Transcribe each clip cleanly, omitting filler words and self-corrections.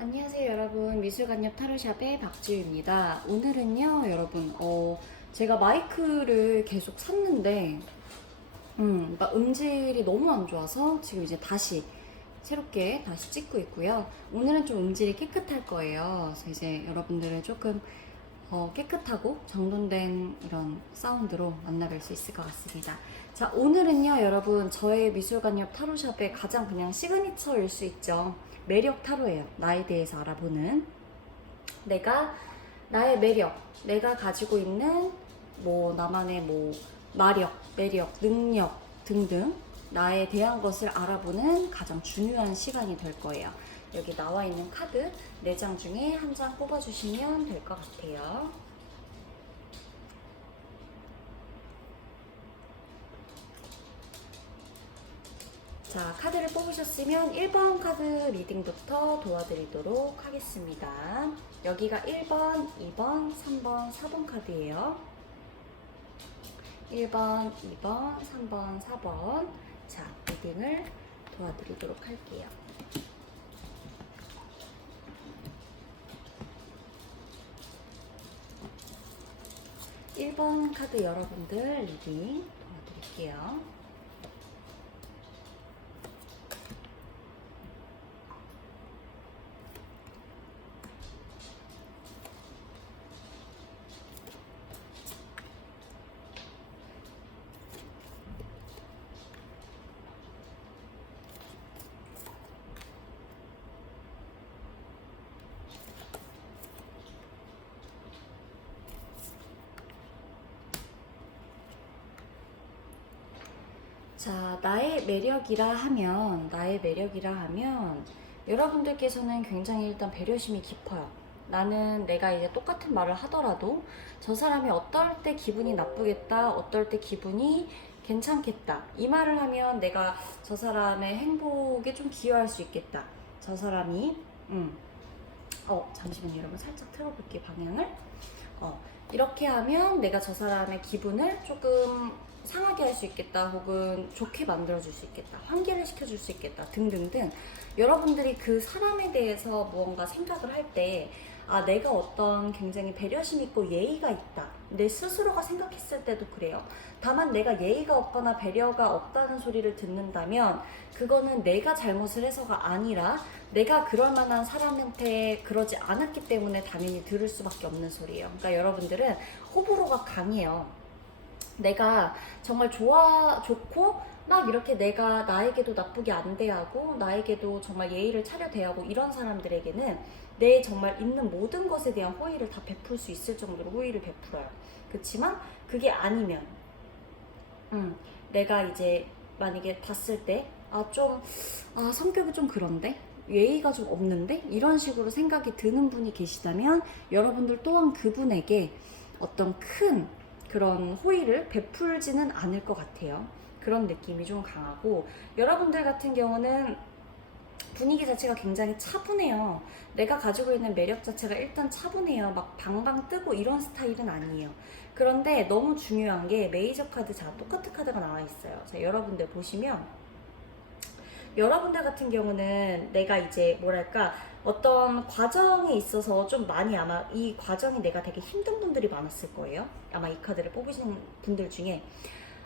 안녕하세요 여러분, 미술관옆 타로샵의 박지우입니다. 오늘은요 여러분 제가 마이크를 계속 샀는데 막 음질이 너무 안 좋아서 지금 이제 다시 새롭게 다시 찍고 있고요. 오늘은 좀 음질이 깨끗할 거예요. 그래서 이제 여러분들을 조금 깨끗하고 정돈된 이런 사운드로 만나뵐 수 있을 것 같습니다. 자, 오늘은요 여러분, 저의 미술관 옆 타로샵의 가장 그냥 시그니처일 수 있죠. 매력 타로예요. 나에 대해서 알아보는, 나의 매력, 내가 가지고 있는 나만의 마력, 매력, 능력 등등 나에 대한 것을 알아보는 가장 중요한 시간이 될 거예요. 여기 나와 있는 카드 4장 중에 한 장 뽑아주시면 될 것 같아요. 자, 카드를 뽑으셨으면 1번 카드 리딩부터 도와드리도록 하겠습니다. 여기가 1번, 2번, 3번, 4번 카드예요. 1번, 2번, 3번, 4번. 자, 리딩을 도와드리도록 할게요. 1번 카드 여러분들 리딩 도와드릴게요. 자, 나의 매력이라 하면 여러분들께서는 굉장히 일단 배려심이 깊어요. 나는 내가 이제 똑같은 말을 하더라도 저 사람이 어떨 때 기분이 나쁘겠다, 어떨 때 기분이 괜찮겠다, 이 말을 하면 내가 저 사람의 행복에 좀 기여할 수 있겠다. 저 사람이 잠시만요 여러분, 살짝 틀어볼게요 방향을. 이렇게 하면 내가 저 사람의 기분을 조금 상하게 할 수 있겠다, 혹은 좋게 만들어줄 수 있겠다, 환기를 시켜줄 수 있겠다 등등등. 여러분들이 그 사람에 대해서 무언가 생각을 할 때, 내가 어떤 굉장히 배려심 있고 예의가 있다, 내 스스로가 생각했을 때도 그래요. 다만 내가 예의가 없거나 배려가 없다는 소리를 듣는다면 그거는 내가 잘못을 해서가 아니라 내가 그럴 만한 사람한테 그러지 않았기 때문에 당연히 들을 수밖에 없는 소리예요. 그러니까 여러분들은 호불호가 강해요. 내가 정말 좋고 막 이렇게 내가 나에게도 나쁘게 안 대하고 나에게도 정말 예의를 차려 대하고 이런 사람들에게는 내 정말 있는 모든 것에 대한 호의를 다 베풀 수 있을 정도로 호의를 베풀어요. 그렇지만 그게 아니면 내가 이제 만약에 봤을 때 성격이 좀 그런데, 예의가 좀 없는데, 이런 식으로 생각이 드는 분이 계시다면 여러분들 또한 그분에게 어떤 큰 그런 호의를 베풀지는 않을 것 같아요. 그런 느낌이 좀 강하고, 여러분들 같은 경우는 분위기 자체가 굉장히 차분해요. 내가 가지고 있는 매력 자체가 일단 차분해요. 막 방방 뜨고 이런 스타일은 아니에요. 그런데 너무 중요한 게 메이저 카드, 자, 똑같은 카드가 나와 있어요. 자, 여러분들 보시면, 여러분들 같은 경우는 내가 이제 어떤 과정에 있어서 좀 많이, 아마 이 과정이 내가 되게 힘든 분들이 많았을 거예요. 아마 이 카드를 뽑으신 분들 중에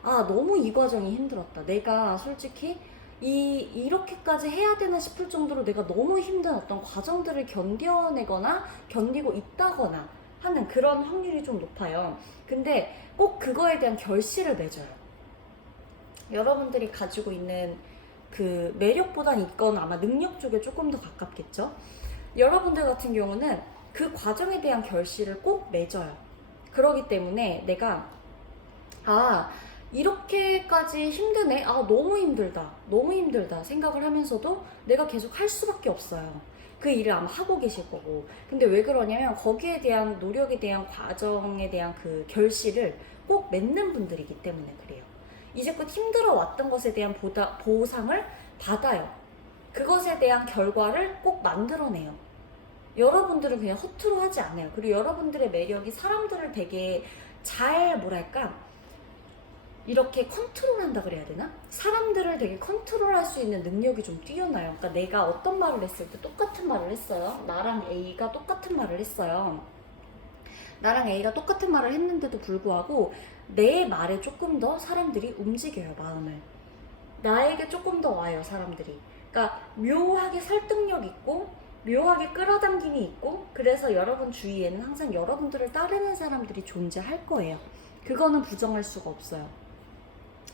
너무 이 과정이 힘들었다, 내가 솔직히 이렇게까지 해야 되나 싶을 정도로 내가 너무 힘든 어떤 과정들을 견디고 있다거나 하는 그런 확률이 좀 높아요. 근데 꼭 그거에 대한 결실을 맺어요. 여러분들이 가지고 있는 그 매력보단 이건 아마 능력 쪽에 조금 더 가깝겠죠. 여러분들 같은 경우는 그 과정에 대한 결실을 꼭 맺어요. 그러기 때문에 내가 이렇게까지 힘드네, 너무 힘들다 생각을 하면서도 내가 계속 할 수밖에 없어요. 그 일을 아마 하고 계실 거고. 근데 왜 그러냐면 거기에 대한 노력에 대한 과정에 대한 그 결실을 꼭 맺는 분들이기 때문에 그래요. 이제껏 힘들어 왔던 것에 대한 보상을 받아요. 그것에 대한 결과를 꼭 만들어내요. 여러분들은 그냥 허투루 하지 않아요. 그리고 여러분들의 매력이 사람들을 되게 잘 이렇게 컨트롤한다 그래야 되나? 사람들을 되게 컨트롤할 수 있는 능력이 좀 뛰어나요. 그러니까 내가 어떤 말을 했을 때 똑같은 말을 했어요. 나랑 A가 똑같은 말을 했어요. 나랑 A가 똑같은 말을 했는데도 불구하고 내 말에 조금 더 사람들이 움직여요, 마음을. 나에게 조금 더 와요, 사람들이. 그러니까 묘하게 설득력 있고 묘하게 끌어당김이 있고, 그래서 여러분 주위에는 항상 여러분들을 따르는 사람들이 존재할 거예요. 그거는 부정할 수가 없어요.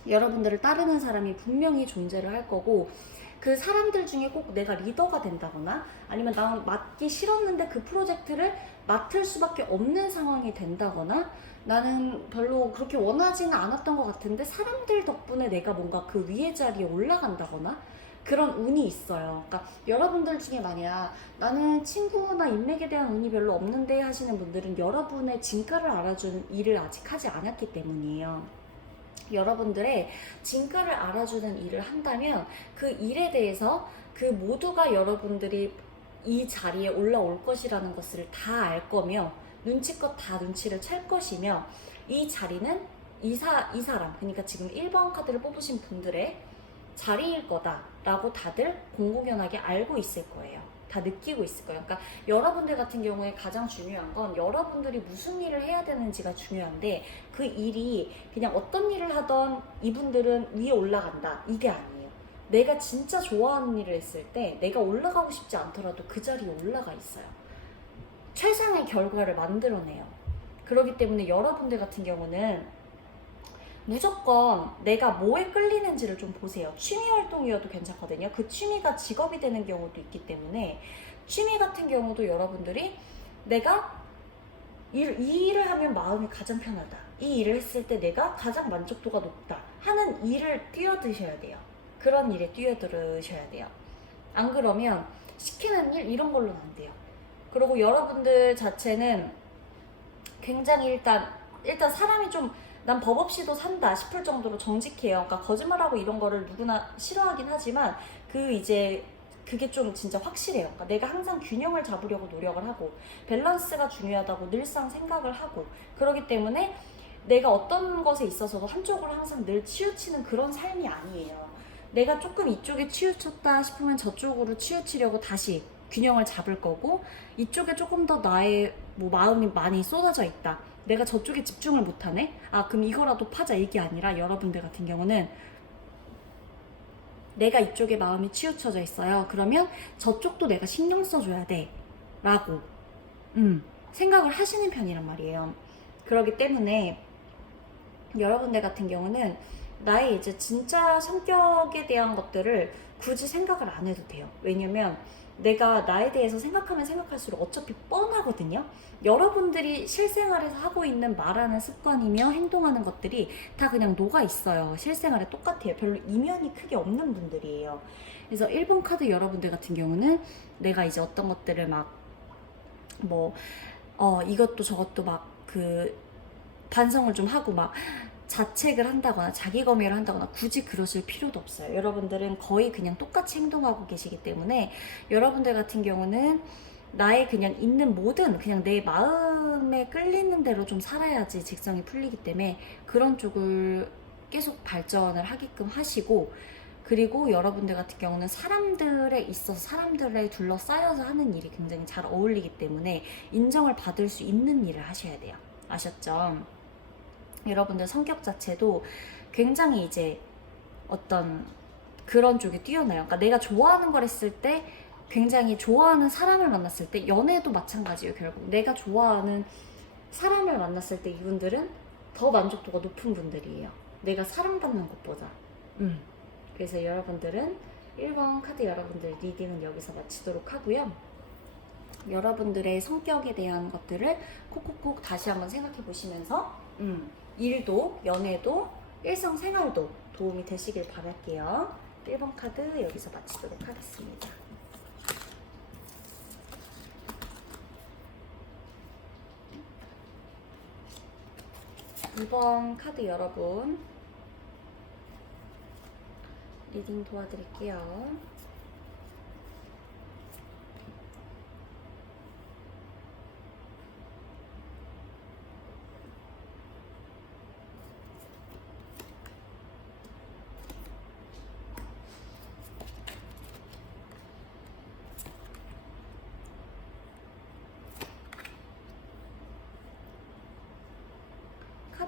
여러분들을 따르는 사람이 분명히 존재를 할 거고, 그 사람들 중에 꼭 내가 리더가 된다거나 아니면 나 맡기 싫었는데 그 프로젝트를 맡을 수밖에 없는 상황이 된다거나, 나는 별로 그렇게 원하지는 않았던 것 같은데 사람들 덕분에 내가 뭔가 그 위에 자리에 올라간다거나 그런 운이 있어요. 그러니까 여러분들 중에 만약 나는 친구나 인맥에 대한 운이 별로 없는데 하시는 분들은 여러분의 진가를 알아주는 일을 아직 하지 않았기 때문이에요. 여러분들의 진가를 알아주는 일을 한다면 그 일에 대해서 그 모두가 여러분들이 이 자리에 올라올 것이라는 것을 다 알 거며, 눈치껏 다 눈치를 챌 것이며, 이 자리는 이 사람, 그러니까 지금 1번 카드를 뽑으신 분들의 자리일 거다라고 다들 공공연하게 알고 있을 거예요. 다 느끼고 있을 거예요. 그러니까 여러분들 같은 경우에 가장 중요한 건 여러분들이 무슨 일을 해야 되는지가 중요한데, 그 일이 그냥 어떤 일을 하던 이분들은 위에 올라간다, 이게 아니에요. 내가 진짜 좋아하는 일을 했을 때 내가 올라가고 싶지 않더라도 그 자리에 올라가 있어요. 최상의 결과를 만들어내요. 그렇기 때문에 여러분들 같은 경우는 무조건 내가 뭐에 끌리는지를 좀 보세요. 취미 활동이어도 괜찮거든요. 그 취미가 직업이 되는 경우도 있기 때문에, 취미 같은 경우도 여러분들이 내가 이 일을 하면 마음이 가장 편하다, 이 일을 했을 때 내가 가장 만족도가 높다 하는 일을 뛰어드셔야 돼요. 그런 일에 뛰어들으셔야 돼요. 안 그러면 시키는 일 이런 걸로는 안 돼요. 그리고 여러분들 자체는 굉장히 일단 사람이 좀 난 법 없이도 산다 싶을 정도로 정직해요. 그러니까 거짓말하고 이런 거를 누구나 싫어하긴 하지만 그게 좀 진짜 확실해요. 그러니까 내가 항상 균형을 잡으려고 노력을 하고 밸런스가 중요하다고 늘상 생각을 하고, 그렇기 때문에 내가 어떤 것에 있어서도 한쪽으로 항상 늘 치우치는 그런 삶이 아니에요. 내가 조금 이쪽에 치우쳤다 싶으면 저쪽으로 치우치려고 다시 균형을 잡을 거고, 이쪽에 조금 더 나의 마음이 많이 쏟아져 있다, 내가 저쪽에 집중을 못하네? 아, 그럼 이거라도 파자, 이게 아니라 여러분들 같은 경우는 내가 이쪽에 마음이 치우쳐져 있어요. 그러면 저쪽도 내가 신경 써줘야 돼 라고 생각을 하시는 편이란 말이에요. 그렇기 때문에 여러분들 같은 경우는 나의 이제 진짜 성격에 대한 것들을 굳이 생각을 안 해도 돼요. 왜냐면 내가 나에 대해서 생각하면 생각할수록 어차피 뻔하거든요. 여러분들이 실생활에서 하고 있는 말하는 습관이며 행동하는 것들이 다 그냥 녹아 있어요. 실생활에 똑같아요. 별로 이면이 크게 없는 분들이에요. 그래서 1번 카드 여러분들 같은 경우는 내가 이제 어떤 것들을 이것도 저것도 반성을 좀 하고 자책을 한다거나 자기 검열을 한다거나 굳이 그러실 필요도 없어요. 여러분들은 거의 그냥 똑같이 행동하고 계시기 때문에, 여러분들 같은 경우는 나의 그냥 있는 모든, 그냥 내 마음에 끌리는 대로 좀 살아야지 직성이 풀리기 때문에 그런 쪽을 계속 발전을 하게끔 하시고, 그리고 여러분들 같은 경우는 사람들에 있어서 사람들에 둘러싸여서 하는 일이 굉장히 잘 어울리기 때문에 인정을 받을 수 있는 일을 하셔야 돼요. 아셨죠? 여러분들 성격 자체도 굉장히 이제 어떤 그런 쪽에 뛰어나요. 그러니까 내가 좋아하는 걸 했을 때, 굉장히 좋아하는 사람을 만났을 때, 연애도 마찬가지예요. 결국 내가 좋아하는 사람을 만났을 때 이분들은 더 만족도가 높은 분들이에요. 내가 사랑받는 것보다. 그래서 여러분들은 1번 카드 여러분들 리딩은 여기서 마치도록 하고요. 여러분들의 성격에 대한 것들을 콕콕콕 다시 한번 생각해 보시면서 일도, 연애도, 일상생활도 도움이 되시길 바랄게요. 1번 카드 여기서 마치도록 하겠습니다. 2번 카드 여러분 리딩 도와드릴게요.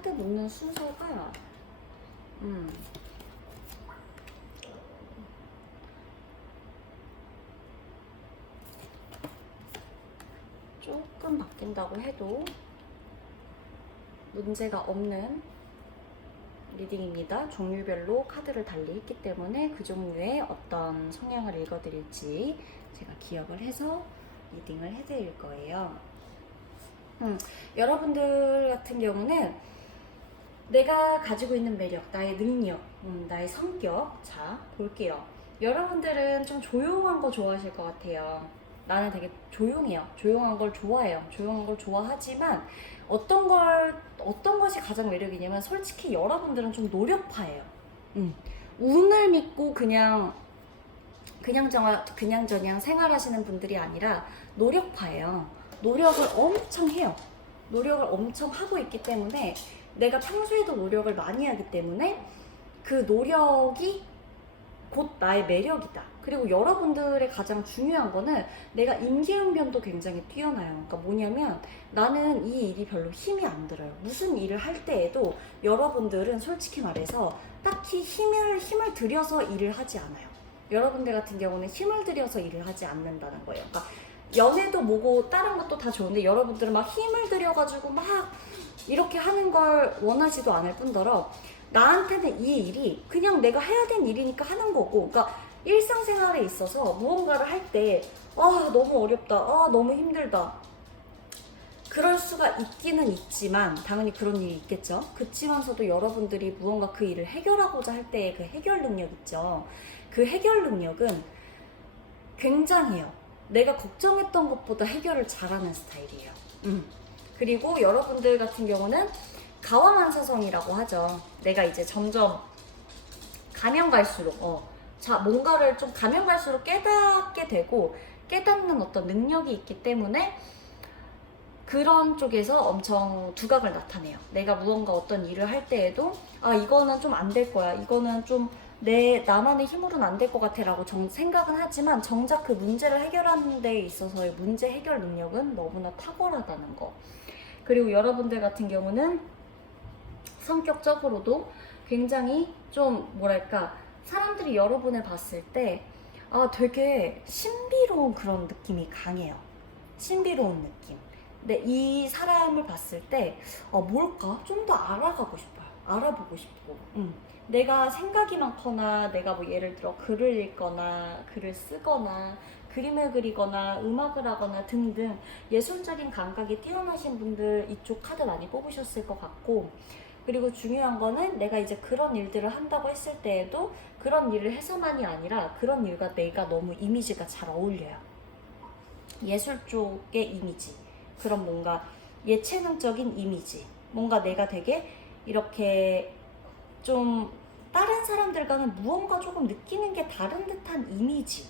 카드 놓는 순서가 조금 바뀐다고 해도 문제가 없는 리딩입니다. 종류별로 카드를 달리 했기 때문에 그 종류의 어떤 성향을 읽어드릴지 제가 기억을 해서 리딩을 해드릴 거예요. 여러분들 같은 경우는 내가 가지고 있는 매력, 나의 능력, 나의 성격. 자, 볼게요. 여러분들은 좀 조용한 거 좋아하실 것 같아요. 나는 되게 조용해요. 조용한 걸 좋아해요. 조용한 걸 좋아하지만 어떤 것이 가장 매력이냐면 솔직히 여러분들은 좀 노력파예요. 운을 믿고 그냥저냥 생활하시는 분들이 아니라 노력파예요. 노력을 엄청 해요. 노력을 엄청 하고 있기 때문에 내가 평소에도 노력을 많이 하기 때문에 그 노력이 곧 나의 매력이다. 그리고 여러분들의 가장 중요한 거는 내가 임기응변도 굉장히 뛰어나요. 그러니까 뭐냐면 나는 이 일이 별로 힘이 안 들어요. 무슨 일을 할 때에도 여러분들은 솔직히 말해서 딱히 힘을 들여서 일을 하지 않아요. 여러분들 같은 경우는 힘을 들여서 일을 하지 않는다는 거예요. 그러니까 연애도 뭐고 다른 것도 다 좋은데 여러분들은 막 힘을 들여가지고 막 이렇게 하는 걸 원하지도 않을 뿐더러 나한테는 이 일이 그냥 내가 해야 되는 일이니까 하는 거고, 그러니까 일상생활에 있어서 무언가를 할 때 너무 어렵다, 너무 힘들다, 그럴 수가 있기는 있지만 당연히 그런 일이 있겠죠. 그치만서도 여러분들이 무언가 그 일을 해결하고자 할 때의 그 해결 능력 있죠. 그 해결 능력은 굉장해요. 내가 걱정했던 것보다 해결을 잘하는 스타일이에요. 그리고 여러분들 같은 경우는 가와만사성이라고 하죠. 내가 이제 점점 가면 갈수록 뭔가를 좀 가면 갈수록 깨닫게 되고 깨닫는 어떤 능력이 있기 때문에 그런 쪽에서 엄청 두각을 나타내요. 내가 무언가 어떤 일을 할 때에도 이거는 좀 안 될 거야, 이거는 좀 나만의 힘으로는 안 될 것 같아 라고 생각은 하지만 정작 그 문제를 해결하는 데 있어서의 문제 해결 능력은 너무나 탁월하다는 거. 그리고 여러분들 같은 경우는 성격적으로도 굉장히 좀 뭐랄까, 사람들이 여러분을 봤을 때 되게 신비로운 그런 느낌이 강해요. 신비로운 느낌. 근데 이 사람을 봤을 때 뭘까? 좀 더 알아가고 싶어요. 알아보고 싶고. 내가 생각이 많거나 내가 뭐 예를 들어 글을 읽거나 글을 쓰거나 그림을 그리거나 음악을 하거나 등등 예술적인 감각이 뛰어나신 분들 이쪽 카드 많이 뽑으셨을 것 같고, 그리고 중요한 거는 내가 이제 그런 일들을 한다고 했을 때에도 그런 일을 해서만이 아니라 그런 일과 내가 너무 이미지가 잘 어울려요. 예술 쪽의 이미지, 그런 뭔가 예체능적인 이미지, 뭔가 내가 되게 이렇게 좀 다른 사람들과는 무언가 조금 느끼는 게 다른 듯한 이미지,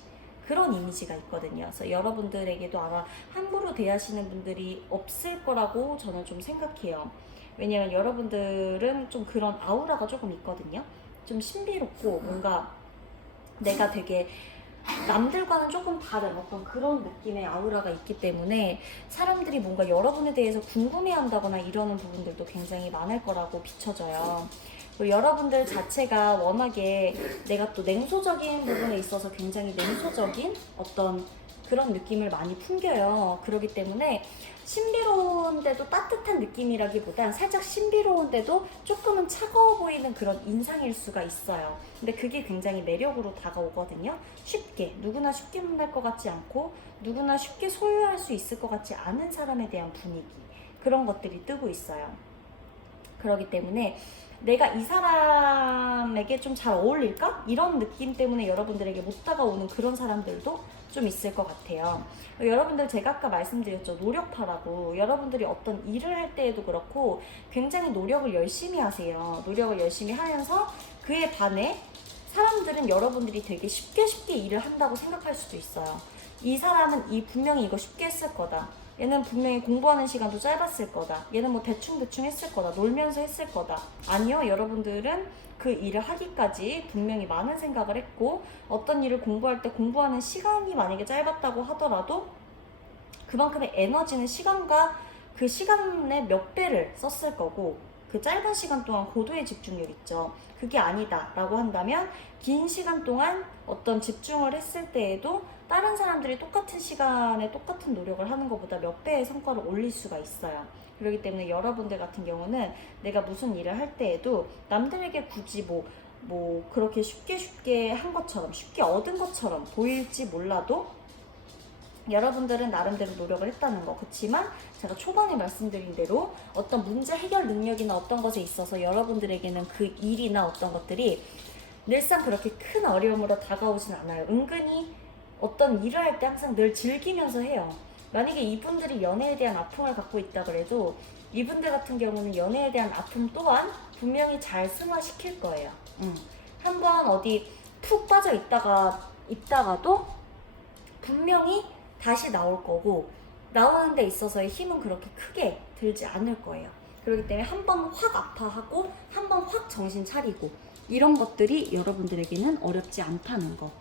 그런 이미지가 있거든요. 그래서 여러분들에게도 아마 함부로 대하시는 분들이 없을 거라고 저는 좀 생각해요. 왜냐면 여러분들은 좀 그런 아우라가 조금 있거든요. 좀 신비롭고 뭔가 내가 되게 남들과는 조금 다른 어떤 그런 느낌의 아우라가 있기 때문에 사람들이 뭔가 여러분에 대해서 궁금해한다거나 이러는 부분들도 굉장히 많을 거라고 비춰져요. 그리고 여러분들 자체가 워낙에 내가 또 냉소적인 부분에 있어서 굉장히 냉소적인 어떤 그런 느낌을 많이 풍겨요. 그렇기 때문에 신비로운데도 따뜻한 느낌이라기보단 살짝 신비로운데도 조금은 차가워 보이는 그런 인상일 수가 있어요. 근데 그게 굉장히 매력으로 다가오거든요. 쉽게, 누구나 쉽게 만날 것 같지 않고 누구나 쉽게 소유할 수 있을 것 같지 않은 사람에 대한 분위기, 그런 것들이 뜨고 있어요. 그렇기 때문에 내가 이 사람에게 좀 잘 어울릴까? 이런 느낌 때문에 여러분들에게 못 다가오는 그런 사람들도 좀 있을 것 같아요. 여러분들 제가 아까 말씀드렸죠. 노력파라고. 여러분들이 어떤 일을 할 때에도 그렇고 굉장히 노력을 열심히 하세요. 노력을 열심히 하면서 그에 반해 사람들은 여러분들이 되게 쉽게 일을 한다고 생각할 수도 있어요. 이 사람은 분명히 이거 쉽게 했을 거다. 얘는 분명히 공부하는 시간도 짧았을 거다. 얘는 뭐 대충 했을 거다. 놀면서 했을 거다. 아니요. 여러분들은 그 일을 하기까지 분명히 많은 생각을 했고, 어떤 일을 공부할 때 공부하는 시간이 만약에 짧았다고 하더라도 그만큼의 에너지는 시간과 그 시간의 몇 배를 썼을 거고, 그 짧은 시간 동안 고도의 집중력 있죠. 그게 아니다 라고 한다면 긴 시간 동안 어떤 집중을 했을 때에도 다른 사람들이 똑같은 시간에 똑같은 노력을 하는 것보다 몇 배의 성과를 올릴 수가 있어요. 그렇기 때문에 여러분들 같은 경우는 내가 무슨 일을 할 때에도 남들에게 굳이 뭐 그렇게 쉽게 한 것처럼, 쉽게 얻은 것처럼 보일지 몰라도 여러분들은 나름대로 노력을 했다는 거. 그렇지만 제가 초반에 말씀드린 대로 어떤 문제 해결 능력이나 어떤 것에 있어서 여러분들에게는 그 일이나 어떤 것들이 늘상 그렇게 큰 어려움으로 다가오진 않아요. 은근히 어떤 일을 할 때 항상 늘 즐기면서 해요. 만약에 이분들이 연애에 대한 아픔을 갖고 있다 그래도 이분들 같은 경우는 연애에 대한 아픔 또한 분명히 잘 승화시킬 거예요. 한번 어디 푹 빠져 있다가도 분명히 다시 나올 거고, 나오는 데 있어서의 힘은 그렇게 크게 들지 않을 거예요. 그렇기 때문에 한번 확 아파하고 한번 확 정신 차리고 이런 것들이 여러분들에게는 어렵지 않다는 거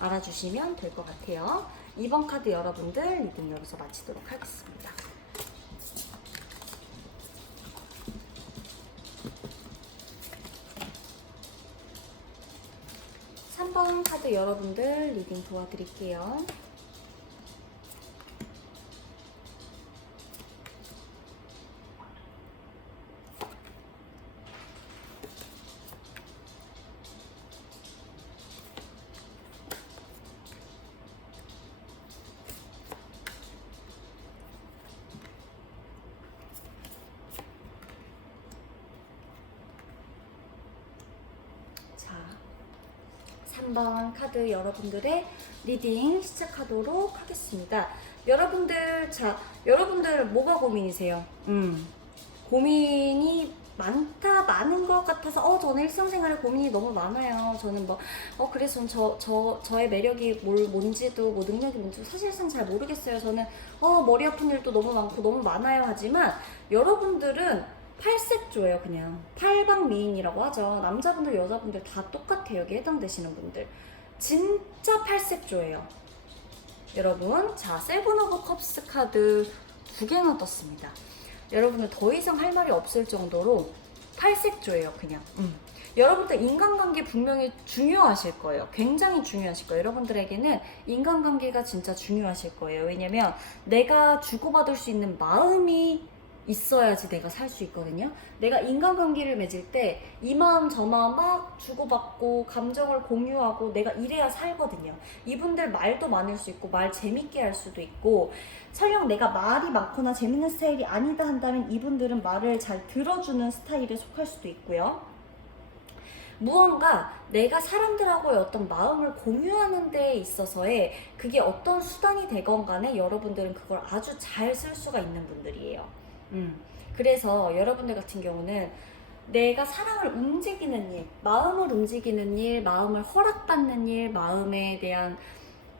알아주시면 될 것 같아요. 2번 카드 여러분들 리딩 여기서 마치도록 하겠습니다. 3번 카드 여러분들 리딩 도와드릴게요. 자, 3번 카드 여러분들의 리딩 시작하도록 하겠습니다. 여러분들 뭐가 고민이세요? 고민이 많은 것 같아서 저는 일상생활에 고민이 너무 많아요. 저는 그래서 저의 매력이 뭔지도 능력이 뭔지도 사실상 잘 모르겠어요. 저는 머리 아픈 일도 너무 많고 너무 많아요 하지만 여러분들은 팔색조예요. 그냥 팔방미인이라고 하죠. 남자분들 여자분들 다 똑같아요. 여기 해당되시는 분들 진짜 팔색조예요. 여러분, 자, 세븐 오브 컵스 카드 2개나 떴습니다. 여러분은 더 이상 할 말이 없을 정도로 팔색조예요. 그냥 여러분들 인간관계 분명히 중요하실 거예요. 굉장히 중요하실 거예요. 여러분들에게는 인간관계가 진짜 중요하실 거예요. 왜냐면 내가 주고받을 수 있는 마음이 있어야지 내가 살 수 있거든요. 내가 인간관계를 맺을 때 이 마음 저 마음 막 주고받고 감정을 공유하고 내가 이래야 살거든요. 이분들 말도 많을 수 있고 말 재밌게 할 수도 있고, 설령 내가 말이 많거나 재밌는 스타일이 아니다 한다면 이분들은 말을 잘 들어주는 스타일에 속할 수도 있고요. 무언가 내가 사람들하고의 어떤 마음을 공유하는 데 있어서의 그게 어떤 수단이 되건 간에 여러분들은 그걸 아주 잘 쓸 수가 있는 분들이에요. 그래서 여러분들 같은 경우는 내가 사랑을 움직이는 일, 마음을 움직이는 일, 마음을 허락받는 일, 마음에 대한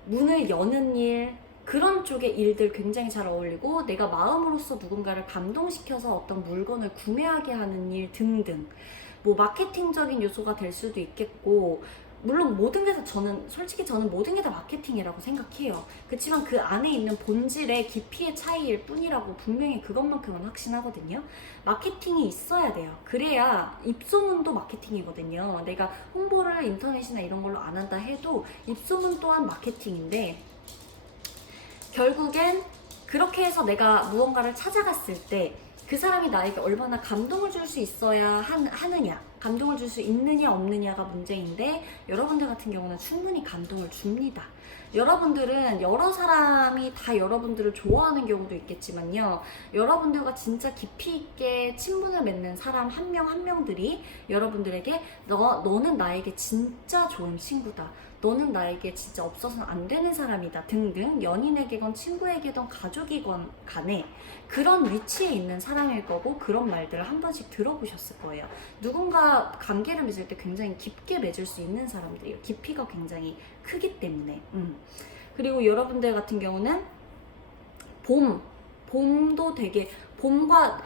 문을 여는 일, 그런 쪽의 일들 굉장히 잘 어울리고, 내가 마음으로써 누군가를 감동시켜서 어떤 물건을 구매하게 하는 일 등등, 마케팅적인 요소가 될 수도 있겠고, 물론 모든 게 다 솔직히 저는 모든 게 다 마케팅이라고 생각해요. 그렇지만 그 안에 있는 본질의 깊이의 차이일 뿐이라고 분명히 그것만큼은 확신하거든요. 마케팅이 있어야 돼요. 그래야 입소문도 마케팅이거든요. 내가 홍보를 인터넷이나 이런 걸로 안 한다 해도 입소문 또한 마케팅인데, 결국엔 그렇게 해서 내가 무언가를 찾아갔을 때 그 사람이 나에게 얼마나 감동을 줄 수 있어야 하느냐, 감동을 줄 수 있느냐 없느냐가 문제인데, 여러분들 같은 경우는 충분히 감동을 줍니다. 여러분들은 여러 사람이 다 여러분들을 좋아하는 경우도 있겠지만요, 여러분들과 진짜 깊이 있게 친분을 맺는 사람 한 명 한 명들이 여러분들에게 너는 나에게 진짜 좋은 친구다, 너는 나에게 진짜 없어서는 안 되는 사람이다 등등, 연인에게건 친구에게든 가족이건 간에 그런 위치에 있는 사람일 거고, 그런 말들을 한 번씩 들어보셨을 거예요. 누군가 관계를 맺을 때 굉장히 깊게 맺을 수 있는 사람들이에요. 깊이가 굉장히 크기 때문에. 그리고 여러분들 같은 경우는 봄도 되게 그러니까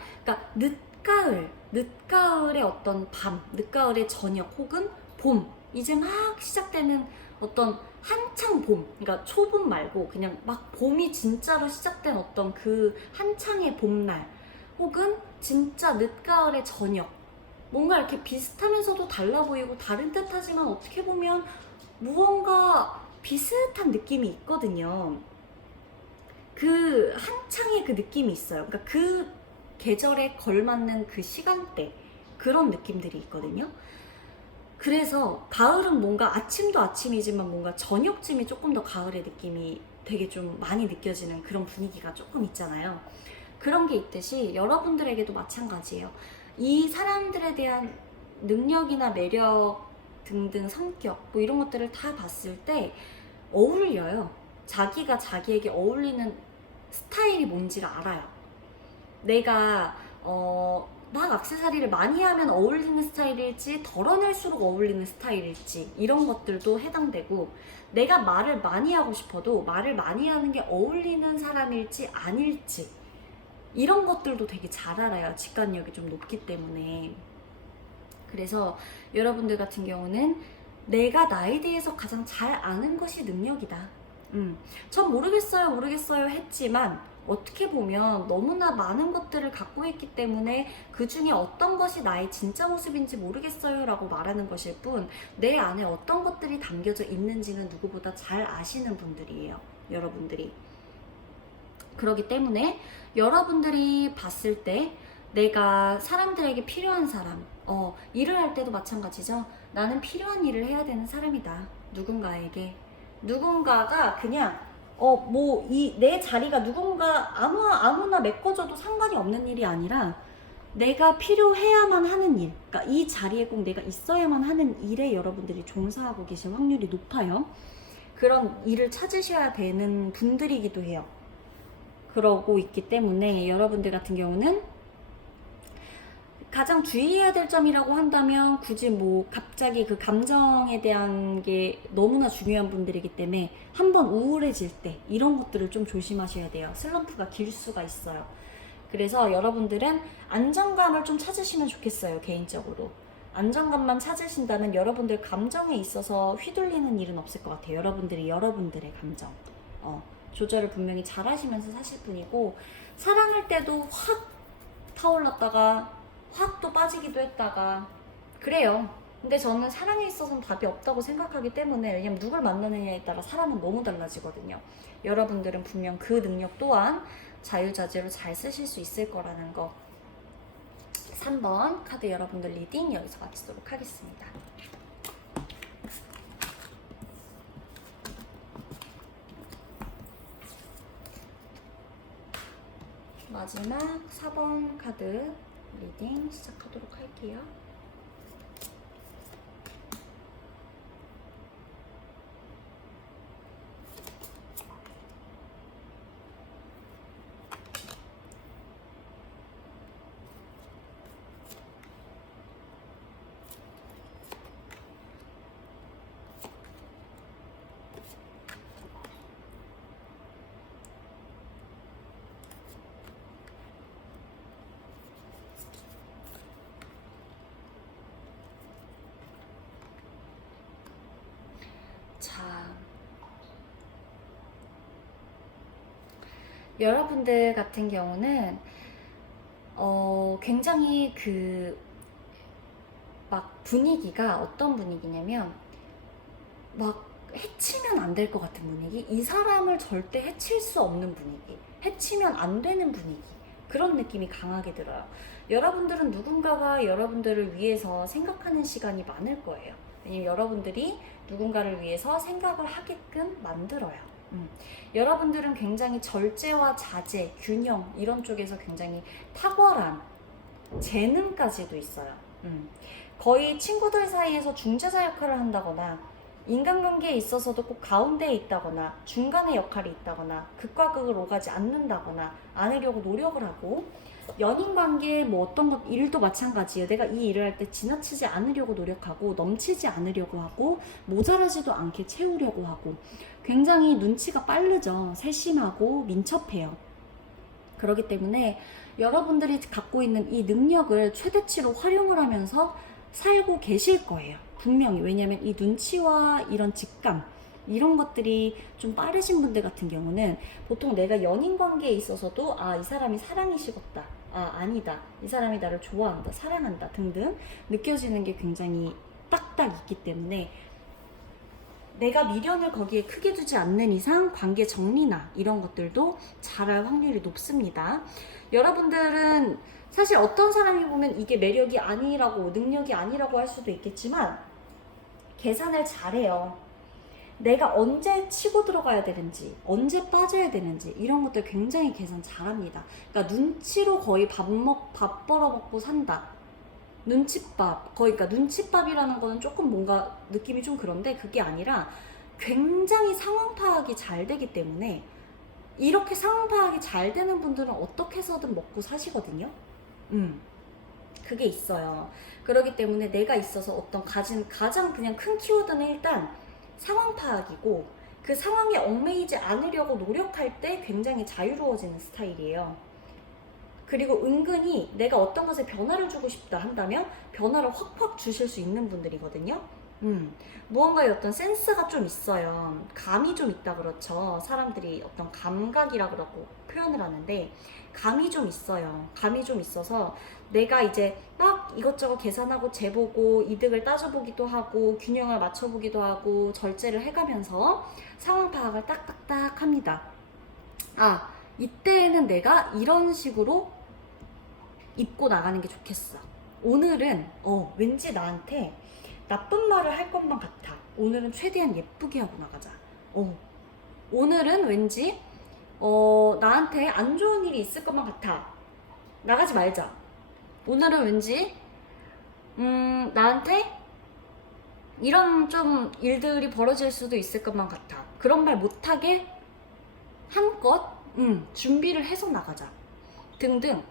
늦가을의 어떤 밤, 늦가을의 저녁 혹은 봄, 이제 막 시작되는 어떤 한창 봄, 그러니까 초봄 말고 그냥 막 봄이 진짜로 시작된 어떤 그 한창의 봄날, 혹은 진짜 늦가을의 저녁. 뭔가 이렇게 비슷하면서도 달라 보이고 다른 듯하지만 어떻게 보면 무언가 비슷한 느낌이 있거든요. 그 한창의 그 느낌이 있어요. 그러니까 그 계절에 걸맞는 그 시간대, 그런 느낌들이 있거든요. 그래서 가을은 뭔가 아침도 아침이지만 뭔가 저녁쯤이 조금 더 가을의 느낌이 되게 좀 많이 느껴지는 그런 분위기가 조금 있잖아요. 그런 게 있듯이 여러분들에게도 마찬가지예요. 이 사람들에 대한 능력이나 매력 등등 성격 뭐 이런 것들을 다 봤을 때 어울려요. 자기가 자기에게 어울리는 스타일이 뭔지를 알아요. 내가 막 액세서리를 많이 하면 어울리는 스타일일지 덜어낼수록 어울리는 스타일일지 이런 것들도 해당되고, 내가 말을 많이 하고 싶어도 말을 많이 하는 게 어울리는 사람일지 아닐지 이런 것들도 되게 잘 알아요. 직관력이 좀 높기 때문에. 그래서 여러분들 같은 경우는 내가 나에 대해서 가장 잘 아는 것이 능력이다. 전 모르겠어요 했지만 어떻게 보면 너무나 많은 것들을 갖고 있기 때문에 그 중에 어떤 것이 나의 진짜 모습인지 모르겠어요 라고 말하는 것일 뿐, 내 안에 어떤 것들이 담겨져 있는지는 누구보다 잘 아시는 분들이에요, 여러분들이. 그렇기 때문에 여러분들이 봤을 때 내가 사람들에게 필요한 사람, 일을 할 때도 마찬가지죠. 나는 필요한 일을 해야 되는 사람이다. 누군가가 그냥 내 자리가 누군가 아무나 메꿔줘도 상관이 없는 일이 아니라 내가 필요해야만 하는 일, 그러니까 이 자리에 꼭 내가 있어야만 하는 일에 여러분들이 종사하고 계실 확률이 높아요. 그런 일을 찾으셔야 되는 분들이기도 해요. 그러고 있기 때문에 여러분들 같은 경우는 가장 주의해야 될 점이라고 한다면 굳이 갑자기 그 감정에 대한 게 너무나 중요한 분들이기 때문에 한번 우울해질 때 이런 것들을 좀 조심하셔야 돼요. 슬럼프가 길 수가 있어요. 그래서 여러분들은 안정감을 좀 찾으시면 좋겠어요. 개인적으로 안정감만 찾으신다면 여러분들 감정에 있어서 휘둘리는 일은 없을 것 같아요. 여러분들이 여러분들의 감정 조절을 분명히 잘 하시면서 사실 뿐이고, 사랑할 때도 확 타올랐다가 확 또 빠지기도 했다가 그래요. 근데 저는 사랑에 있어서는 답이 없다고 생각하기 때문에, 왜냐면 누굴 만나느냐에 따라 사람은 너무 달라지거든요. 여러분들은 분명 그 능력 또한 자유자재로 잘 쓰실 수 있을 거라는 거. 3번 카드 여러분들 리딩 여기서 마치도록 하겠습니다. 마지막 4번 카드 리딩 시작하도록 할게요. 자, 여러분들 같은 경우는 굉장히 분위기가 어떤 분위기냐면 해치면 안 될 것 같은 분위기, 이 사람을 절대 해칠 수 없는 분위기, 해치면 안 되는 분위기, 그런 느낌이 강하게 들어요. 여러분들은 누군가가 여러분들을 위해서 생각하는 시간이 많을 거예요. 왜냐면 여러분들이 누군가를 위해서 생각을 하게끔 만들어요. 여러분들은 굉장히 절제와 자제, 균형 이런 쪽에서 굉장히 탁월한 재능까지도 있어요. 거의 친구들 사이에서 중재자 역할을 한다거나, 인간관계에 있어서도 꼭 가운데에 있다거나 중간의 역할이 있다거나, 극과 극을 오가지 않는다거나 않으려고 노력을 하고, 연인관계 어떤 것 일도 마찬가지예요. 내가 이 일을 할 때 지나치지 않으려고 노력하고, 넘치지 않으려고 하고, 모자라지도 않게 채우려고 하고, 굉장히 눈치가 빠르죠. 세심하고 민첩해요. 그렇기 때문에 여러분들이 갖고 있는 이 능력을 최대치로 활용을 하면서 살고 계실 거예요. 분명히. 왜냐면 이 눈치와 이런 직감, 이런 것들이 좀 빠르신 분들 같은 경우는 보통 내가 연인 관계에 있어서도 아, 이 사람이 사랑이 식었다, 아, 아니다, 이 사람이 나를 좋아한다, 사랑한다 등등 느껴지는 게 굉장히 딱딱 있기 때문에 내가 미련을 거기에 크게 두지 않는 이상 관계 정리나 이런 것들도 잘할 확률이 높습니다. 여러분들은 사실 어떤 사람이 보면 이게 매력이 아니라고, 능력이 아니라고 할 수도 있겠지만 계산을 잘해요. 내가 언제 치고 들어가야 되는지, 언제 빠져야 되는지 이런 것들 굉장히 계산 잘합니다. 그러니까 눈치로 거의 밥 벌어먹고 산다. 눈칫밥, 거의, 그러니까 눈칫밥이라는 거는 조금 뭔가 느낌이 좀 그런데 그게 아니라 굉장히 상황 파악이 잘 되기 때문에 이렇게 상황 파악이 잘 되는 분들은 어떻게 해서든 먹고 사시거든요. 그게 있어요. 그렇기 때문에 내가 있어서 어떤 가장 그냥 큰 키워드는 일단 상황 파악이고, 그 상황에 얽매이지 않으려고 노력할 때 굉장히 자유로워지는 스타일이에요. 그리고 은근히 내가 어떤 것에 변화를 주고 싶다 한다면 변화를 확확 주실 수 있는 분들이거든요. 무언가의 어떤 센스가 좀 있어요. 감이 좀 있다 그렇죠. 사람들이 어떤 감각이라 그러고 표현을 하는데 감이 좀 있어요. 감이 좀 있어서 내가 이제 막 이것저것 계산하고 재보고 이득을 따져보기도 하고 균형을 맞춰보기도 하고 절제를 해가면서 상황 파악을 딱딱딱 합니다. 아, 이때에는 내가 이런 식으로 입고 나가는 게 좋겠어. 오늘은 왠지 나한테 나쁜 말을 할 것만 같아. 오늘은 최대한 예쁘게 하고 나가자. 오늘은 왠지 나한테 안 좋은 일이 있을 것만 같아. 나가지 말자. 오늘은 왠지 나한테 이런 좀 일들이 벌어질 수도 있을 것만 같아. 그런 말 못하게 한껏 준비를 해서 나가자. 등등.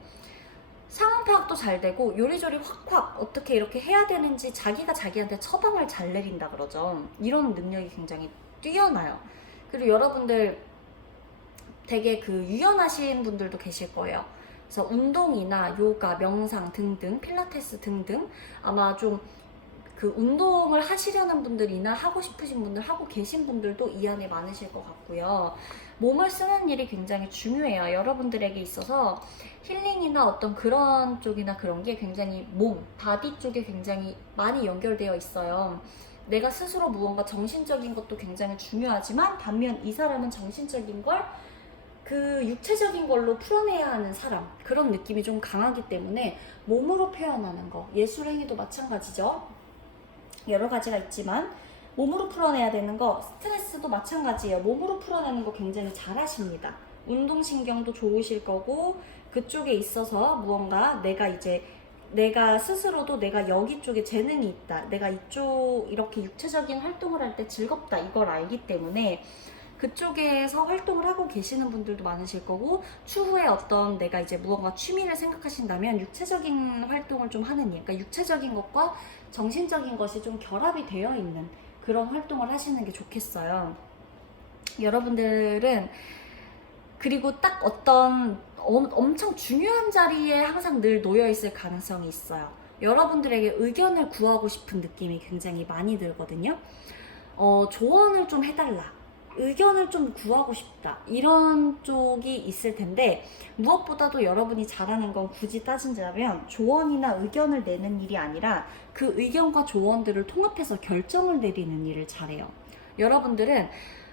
상황 파악도 잘 되고 요리조리 확확 어떻게 이렇게 해야 되는지 자기가 자기한테 처방을 잘 내린다 그러죠. 이런 능력이 굉장히 뛰어나요. 그리고 여러분들 되게 그 유연하신 분들도 계실 거예요. 그래서 운동이나 요가, 명상 등등, 필라테스 등등 아마 좀 그 운동을 하시려는 분들이나 하고 싶으신 분들, 하고 계신 분들도 이 안에 많으실 것 같고요. 몸을 쓰는 일이 굉장히 중요해요. 여러분들에게 있어서 힐링이나 어떤 그런 쪽이나 그런 게 굉장히 몸, 바디 쪽에 굉장히 많이 연결되어 있어요. 내가 스스로 무언가 정신적인 것도 굉장히 중요하지만 반면 이 사람은 정신적인 걸 그 육체적인 걸로 풀어내야 하는 사람, 그런 느낌이 좀 강하기 때문에 몸으로 표현하는 거, 예술행위도 마찬가지죠. 여러 가지가 있지만 몸으로 풀어내야 되는 거, 스트레스도 마찬가지예요. 몸으로 풀어내는 거 굉장히 잘하십니다. 운동신경도 좋으실 거고 그쪽에 있어서 무언가 내가 스스로도 내가 여기 쪽에 재능이 있다, 내가 이쪽 이렇게 육체적인 활동을 할 때 즐겁다, 이걸 알기 때문에 그쪽에서 활동을 하고 계시는 분들도 많으실 거고, 추후에 어떤 내가 이제 무언가 취미를 생각하신다면 육체적인 활동을 좀 하는 일, 그러니까 육체적인 것과 정신적인 것이 좀 결합이 되어 있는 그런 활동을 하시는 게 좋겠어요. 여러분들은 그리고 딱 어떤 엄청 중요한 자리에 항상 늘 놓여 있을 가능성이 있어요. 여러분들에게 의견을 구하고 싶은 느낌이 굉장히 많이 들거든요. 조언을 좀 해달라, 의견을 좀 구하고 싶다, 이런 쪽이 있을 텐데, 무엇보다도 여러분이 잘하는 건 굳이 따진다면 조언이나 의견을 내는 일이 아니라 그 의견과 조언들을 통합해서 결정을 내리는 일을 잘해요. 여러분들은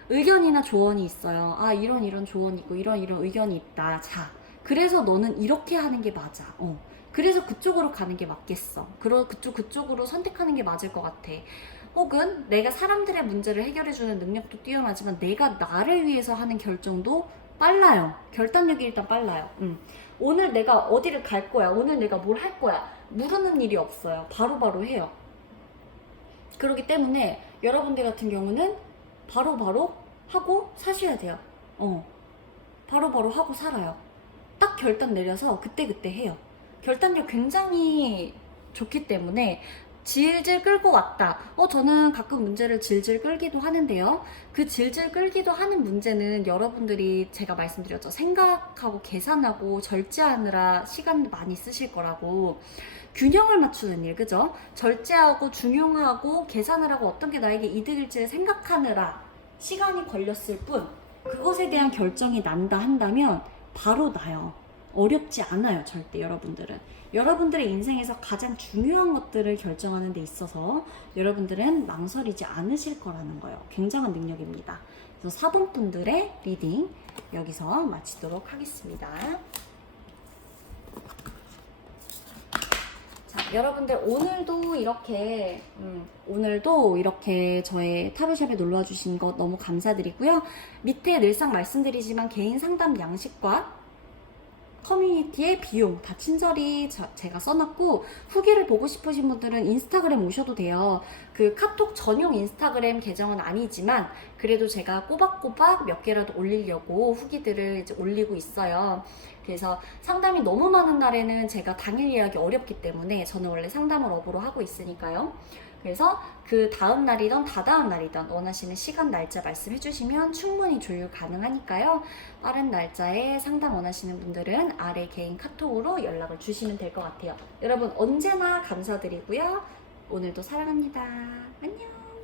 의견이나 조언이 있어요. 아, 이런 조언이 있고 이런 의견이 있다. 자, 그래서 너는 이렇게 하는 게 맞아. 그래서 그쪽으로 가는 게 맞겠어. 그쪽으로 선택하는 게 맞을 것 같아. 혹은 내가 사람들의 문제를 해결해주는 능력도 뛰어나지만 내가 나를 위해서 하는 결정도 빨라요. 결단력이 일단 빨라요. 오늘 내가 어디를 갈 거야, 오늘 내가 뭘 할 거야, 물으는 일이 없어요. 바로바로 해요. 그렇기 때문에 여러분들 같은 경우는 바로바로 하고 사셔야 돼요. 바로바로 하고 살아요. 딱 결단 내려서 그때그때 해요. 결단력 굉장히 좋기 때문에 질질 끌고 왔다. 저는 가끔 문제를 질질 끌기도 하는데요. 그 질질 끌기도 하는 문제는 여러분들이 제가 말씀드렸죠. 생각하고 계산하고 절제하느라 시간 많이 쓰실 거라고. 균형을 맞추는 일, 그죠? 절제하고 중용하고 계산을 하고 어떤 게 나에게 이득일지를 생각하느라 시간이 걸렸을 뿐 그것에 대한 결정이 난다 한다면 바로 나요. 어렵지 않아요, 절대. 여러분들의 인생에서 가장 중요한 것들을 결정하는 데 있어서 여러분들은 망설이지 않으실 거라는 거예요. 굉장한 능력입니다. 그래서 4번 분들의 리딩 여기서 마치도록 하겠습니다. 자, 여러분들 오늘도 이렇게 저의 타로샵에 놀러와 주신 것 너무 감사드리고요. 밑에 늘상 말씀드리지만 개인 상담 양식과 커뮤니티의 비용 다 친절히 제가 써놨고, 후기를 보고 싶으신 분들은 인스타그램 오셔도 돼요. 그 카톡 전용 인스타그램 계정은 아니지만 그래도 제가 꼬박꼬박 몇 개라도 올리려고 후기들을 이제 올리고 있어요. 그래서 상담이 너무 많은 날에는 제가 당일 예약이 어렵기 때문에 저는 원래 상담을 업으로 하고 있으니까요. 그래서 그 다음 날이든 다다음 날이든 원하시는 시간 날짜 말씀해 주시면 충분히 조율 가능하니까요. 빠른 날짜에 상담 원하시는 분들은 아래 개인 카톡으로 연락을 주시면 될 것 같아요. 여러분 언제나 감사드리고요. 오늘도 사랑합니다. 안녕.